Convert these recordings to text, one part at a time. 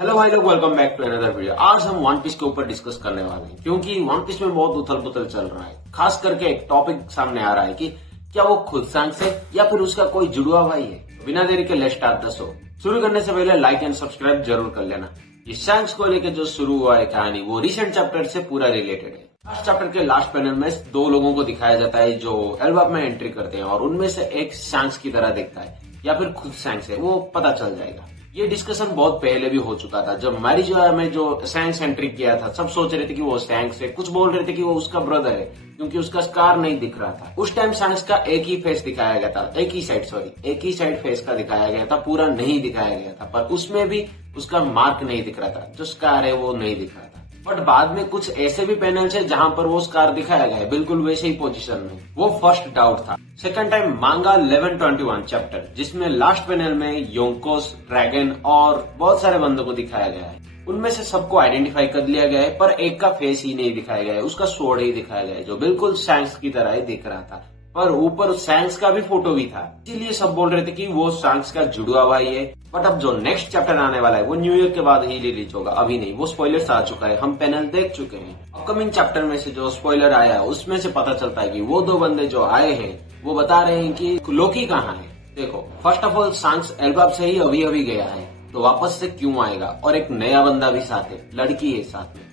Hello भाई लोग, welcome back to another video. आज हम वन पीस के ऊपर डिस्कस करने वाले हैं क्योंकि वन पीस में बहुत उथल पुथल चल रहा है। खास करके एक टॉपिक सामने आ रहा है कि क्या वो खुद शैंक्स है या फिर उसका कोई जुड़वा भाई है। बिना देरी के लेट्स स्टार्ट द शो। शुरू करने से पहले लाइक एंड सब्सक्राइब जरूर कर लेना। ये शैंक्स को लेकर जो शुरू हुआ है कहानी, वो रिसेंट चैप्टर से पूरा रिलेटेड है। लास्ट चैप्टर के लास्ट पैनल में दो लोगों को दिखाया जाता है जो एल्बाम में एंट्री करते हैं और उनमें से एक शैंक्स की तरह दिखता है या फिर खुद शैंक्स है, वो पता चल जाएगा। ये डिस्कशन बहुत पहले भी हो चुका था। जब मैरिजोया में जो शैंक्स एंट्री किया था, सब सोच रहे थे कि वो शैंक्स है, कुछ बोल रहे थे कि वो उसका ब्रदर है क्योंकि उसका स्कार नहीं दिख रहा था। उस टाइम शैंक्स का एक ही फेस दिखाया गया था, एक ही साइड फेस का दिखाया गया था, पूरा नहीं दिखाया गया था। पर उसमें भी उसका मार्क नहीं दिख रहा था, जो स्कार है वो नहीं दिख रहा था। बट बाद में कुछ ऐसे भी पैनल्स है जहां पर वो स्कार दिखाया गया है, बिल्कुल वैसे ही पोजीशन में। वो फर्स्ट डाउट था। सेकंड टाइम मांगा 1121 चैप्टर, जिसमें लास्ट पैनल में योंकोस, ड्रैगन और बहुत सारे बंदों को दिखाया गया है। उनमें से सबको आइडेंटिफाई कर लिया गया है, पर एक का फेस ही नहीं दिखाया गया है, उसका स्वॉर्ड ही दिखाया गया है जो बिल्कुल शैंक्स की तरह ही दिख रहा था। पर ऊपर शैंक्स का भी फोटो भी था, इसीलिए सब बोल रहे थे कि वो शैंक्स का जुड़वा भाई है। बट अब जो नेक्स्ट चैप्टर आने वाला है वो न्यू ईयर के बाद ही रिलीज होगा, अभी नहीं। वो स्पॉयलर्स आ चुका है, हम पैनल देख चुके हैं। अपकमिंग चैप्टर में से जो स्पॉइलर आया है उसमें से पता चलता है कि वो दो बंदे जो आए हैं वो बता रहे हैं कि लोकी कहाँ है। देखो, first of all shanks album से ही अभी अभी गया है, तो वापस से क्यों आएगा? और एक नया बंदा भी साथ है, लड़की है साथ में।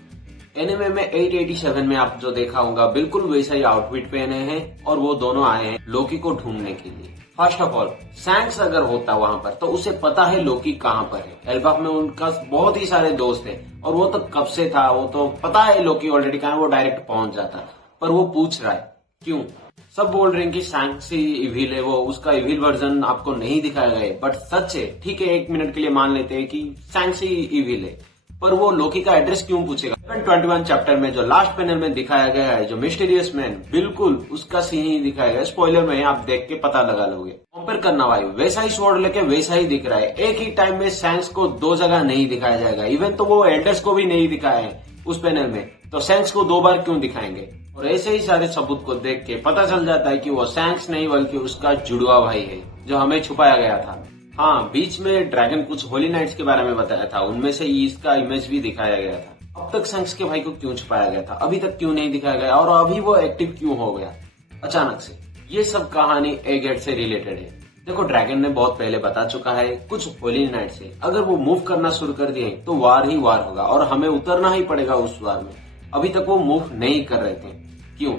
एनिमे में 887 में आप जो देखा होगा, बिल्कुल वैसा ही आउटफिट पहने हैं और वो दोनों आए हैं लोकी को ढूंढने के लिए। फर्स्ट ऑफ ऑल, शैंक्स अगर होता वहां पर तो उसे पता है लोकी कहाँ पर है। एल्बाम में उनका बहुत ही सारे दोस्त हैं और वो तो कब से था, वो तो पता है लोकी ऑलरेडी कहाँ है, वो डायरेक्ट पहुंच जाता। पर वो पूछ रहा है क्यों? सब बोल रहे हैं कि शैंक्स ही इविल है, वो उसका इविल वर्जन आपको नहीं दिखाया गया है। बट सच है, ठीक है, एक मिनट के लिए मान लेते हैं कि शैंक्स ही इविल है, पर वो लोकी का एड्रेस क्यों पूछेगा? 21 चैप्टर में जो लास्ट पैनल में दिखाया गया है, जो मिस्टीरियस मैन, बिल्कुल उसका सीन ही दिखाया गया है। स्पॉइलर में आप देख के पता लगा लोगे। कंपेयर करना भाई, वैसा ही स्वॉर्ड लेके वैसा ही दिख रहा है। एक ही टाइम में शैंक्स को दो जगह नहीं दिखाया जाएगा। इवन तो वो एड्रेस को भी नहीं दिखाया है उस पैनल में, तो शैंक्स को दो बार क्यों दिखाएंगे? और ऐसे ही सारे सबूत को देख के पता चल जाता है कि वो शैंक्स नहीं बल्कि उसका जुड़वा भाई है जो हमें छुपाया गया था। हाँ, बीच में ड्रैगन कुछ होली नाइट्स के बारे में बताया था, उनमें से इसका इमेज भी दिखाया गया था। अब तक शैंक्स के भाई को क्यों छुपाया गया था, अभी तक क्यों नहीं दिखाया गया, और अभी वो एक्टिव क्यों हो गया अचानक से? ये सब कहानी ए गेट से रिलेटेड है। देखो, ड्रैगन ने बहुत पहले बता चुका है कुछ होली नाइट से अगर वो मूव करना शुरू कर दिए तो वार ही वार होगा और हमें उतरना ही पड़ेगा उस वार में। अभी तक वो मूव नहीं कर रहे थे, क्यों?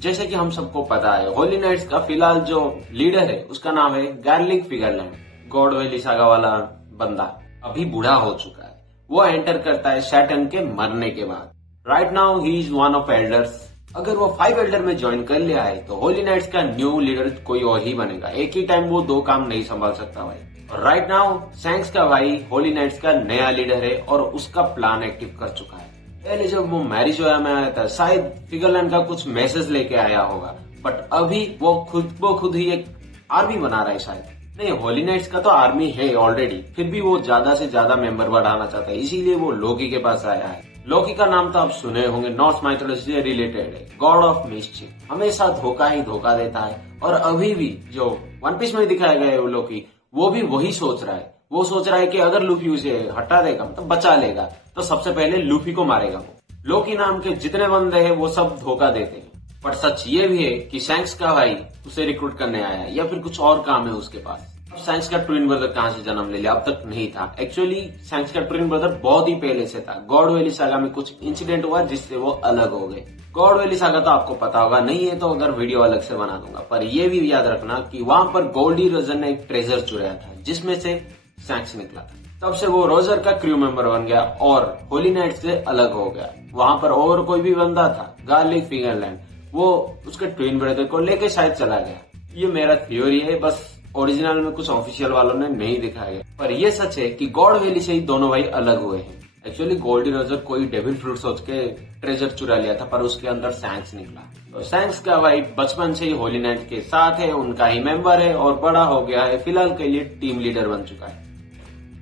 जैसे कि हम सबको पता है, होली नाइट्स का फिलहाल जो लीडर है उसका नाम है गार्लिंग फिगरलैंड। गॉड वैली सागा वाला बंदा अभी बूढ़ा हो चुका है। वो एंटर करता है सैटर्न के मरने के बाद। Right now he is one of elders. अगर वो 5 एल्डर में ज्वाइन कर लिया है तो होली नाइट्स का न्यू लीडर कोई और ही बनेगा। एक ही टाइम वो दो काम नहीं संभाल सकता भाई। और राइट नाउ शैंक्स का भाई होली नाइट्स का नया लीडर है और उसका प्लान एक्टिव कर चुका है। पहले जब वो मैरिजोया में आया था, शायद फिगरलैंड का कुछ मैसेज लेके आया होगा, बट अभी वो खुद ही एक आर्मी बना रहा है शायद। नहीं, होली नाइट्स का तो आर्मी है ऑलरेडी, फिर भी वो ज्यादा से ज्यादा मेंबर बढ़ाना चाहता है, इसीलिए वो लोकी के पास आया है। लोकी का नाम तो आप सुने होंगे, नॉर्थ माइथोलॉजी से रिलेटेड है, गॉड ऑफ मिस्चिफ। हमेशा धोखा ही धोखा देता है और अभी भी जो वन पीस में दिखाया गया है वो लोकी, वो भी वही सोच रहा है। वो सोच रहा है कि अगर लूफी उसे हटा देगा तो बचा लेगा, तो सबसे पहले लूफी को मारेगा वो। लोकी नाम के जितने बंदे हैं वो सब धोखा देते हैं। पर सच ये भी है कि शैंक्स का भाई उसे रिक्रूट करने आया या फिर कुछ और काम है उसके पास। अब शैंक्स का ट्विन ब्रदर कहाँ से जन्म ले लिया, अब तक नहीं था। एक्चुअली शैंक्स का ट्विन ब्रदर बहुत ही पहले से था। गॉड वैली सागा में कुछ इंसिडेंट हुआ जिससे वो अलग हो गए। गॉड वैली सागा तो आपको पता होगा, नहीं है तो अगर वीडियो अलग से बना दूंगा। पर यह भी याद रखना कि वहां पर गोल्डी रोजर ने एक ट्रेजर चुराया था जिसमें से शैंक्स निकला था। तब से वो रोजर का क्रू मेंबर बन गया और होली नाइट से अलग हो गया। वहां पर और कोई भी बंदा था, गार्लिक फिगरलैंड, वो उसके ट्विन ब्रदर को लेके शायद चला गया। ये मेरा थ्योरी है, बस ओरिजिनल में कुछ ऑफिशियल वालों ने नहीं दिखाया। पर ये सच है कि गॉड वैली से ही दोनों भाई अलग हुए हैं। एक्चुअली गोल्डी रोजर कोई डेविल फ्रूट सोच के ट्रेजर चुरा लिया था, पर उसके अंदर शैंक्स निकला। तो शैंक्स का भाई बचपन से ही होली नाइट के साथ है, उनका ही मेंबर है और बड़ा हो गया है। फिलहाल के लिए टीम लीडर बन चुका है।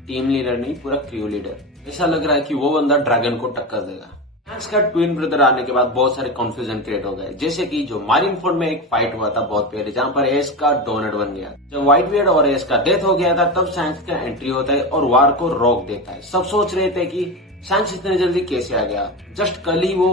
टीम लीडर नहीं, पूरा क्रू लीडर। ऐसा लग रहा है कि वो बंदा ड्रैगन को टक्कर देगा। सैंक्स का ट्विन ब्रदर आने के बाद बहुत सारे कंफ्यूजन क्रिएट हो गए, जैसे कि जो मारिनफोर्ड में एक फाइट हुआ था बहुत पहले, जहां पर एस का डोनट बन गया। जब व्हाइटबियर्ड और एस का डेथ हो गया था तब सैंक्स का एंट्री होता है और वार को रोक देता है। सब सोच रहे थे कि सैंक्स इतने जल्दी कैसे आ गया, जस्ट कल ही वो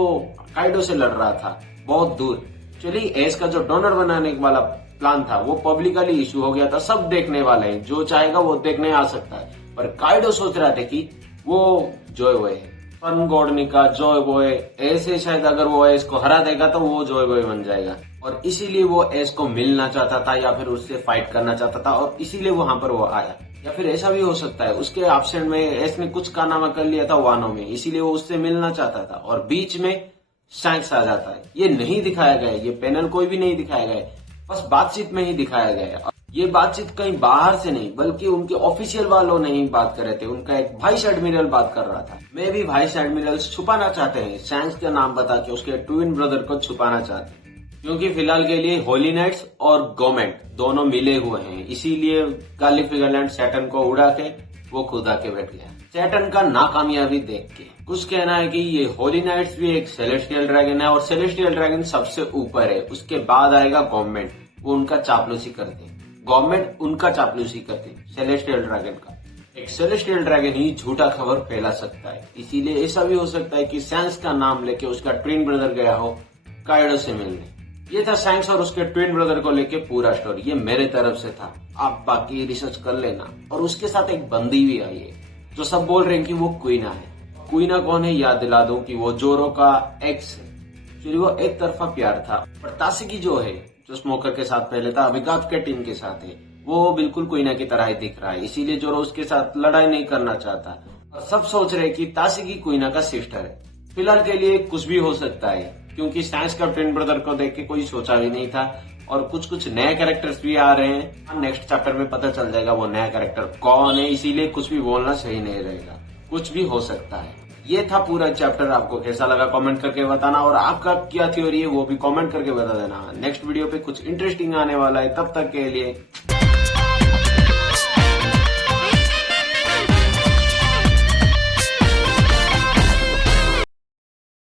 काइडो से लड़ रहा था बहुत दूर। चलिए, एस का जो डोनर बनाने वाला प्लान था वो पब्लिकली इशू हो गया था, सब देखने वाले हैं, जो चाहेगा वो देखने आ सकता है। पर काइडो सोच रहा था कि वो जॉय बॉय है, फन गॉडनी का जॉय बॉय, ऐसे शायद अगर वो एस को हरा देगा तो वो जॉय बॉय बन जाएगा, और इसीलिए वो एस को मिलना चाहता था या फिर उससे फाइट करना चाहता था, और इसीलिए वहां पर वो आया। या फिर ऐसा भी हो सकता है उसके एब्सेंट में एस ने कुछ कारनामा कर लिया था वानो में, इसीलिए वो उससे मिलना चाहता था, और बीच में सैंक्स आ जाता है। ये नहीं दिखाया गया, ये पैनल कोई भी नहीं दिखाया गया, बस बातचीत में ही दिखाया गया है। ये बातचीत कहीं बाहर से नहीं बल्कि उनके ऑफिशियल वालों ने ही बात कर रहे थे। उनका एक वाइस एडमिरल बात कर रहा था। मे भी वाइस एडमिरल छुपाना चाहते हैं, सैंक्स का नाम बता के उसके ट्विन ब्रदर को छुपाना चाहते हैं, क्योंकि फिलहाल के लिए होली नाइट्स और गवर्नमेंट दोनों मिले हुए हैं, इसीलिए गालिफिगरलैंड सैटर्न को उड़ा के वो खुद आके बैठ गया। सैटर्न का नाकामयाबी देख के कुछ कहना है कि ये होली नाइट्स भी एक सेलेस्टियल ड्रैगन है और सेलेस्टियल ड्रैगन सबसे ऊपर है, उसके बाद आएगा गवर्नमेंट, वो उनका चापलूसी करते हैं, गवर्नमेंट उनका चापलूसी करती है सेलेस्टियल ड्रैगन का। एक सेलेस्टियल ड्रैगन ही झूठा खबर फैला सकता है, इसीलिए ऐसा भी हो सकता है कि सैंक्स का नाम लेके उसका ट्विन ब्रदर गया हो काइडो से मिलने। ये था सैंक्स और उसके ट्विन ब्रदर को लेके पूरा स्टोरी, ये मेरे तरफ से था, आप बाकी रिसर्च कर लेना। और उसके साथ एक बंदी भी आई है जो सब बोल रहे हैं कि वो क्वीना है। क्वीना कौन है याद दिला दूं कि वो जोरो का एक्स है। चलिए, वो एक तरफा प्यार था, पर तासिकी जो है जो स्मोकर के साथ पहले था, अभी गाफ के टीम के साथ है, वो बिल्कुल क्वीना की तरह ही दिख रहा है, इसीलिए जोरो उसके साथ लड़ाई नहीं करना चाहता। और सब सोच रहे कि तासिकी क्वीना का सिस्टर है। फिलहाल के लिए कुछ भी हो सकता है, क्योंकि सैंक्स का ट्विन ब्रदर को देख के कोई सोचा भी नहीं था, और कुछ नए कैरेक्टर्स भी आ रहे हैं। नेक्स्ट चैप्टर में पता चल जाएगा वो नया कैरेक्टर कौन है, इसीलिए कुछ भी बोलना सही नहीं रहेगा, कुछ भी हो सकता है। ये था पूरा चैप्टर, आपको कैसा लगा कमेंट करके बताना, और आपका क्या थ्योरी है वो भी कमेंट करके बता देना। नेक्स्ट वीडियो पे कुछ इंटरेस्टिंग आने वाला है, तब तक के लिए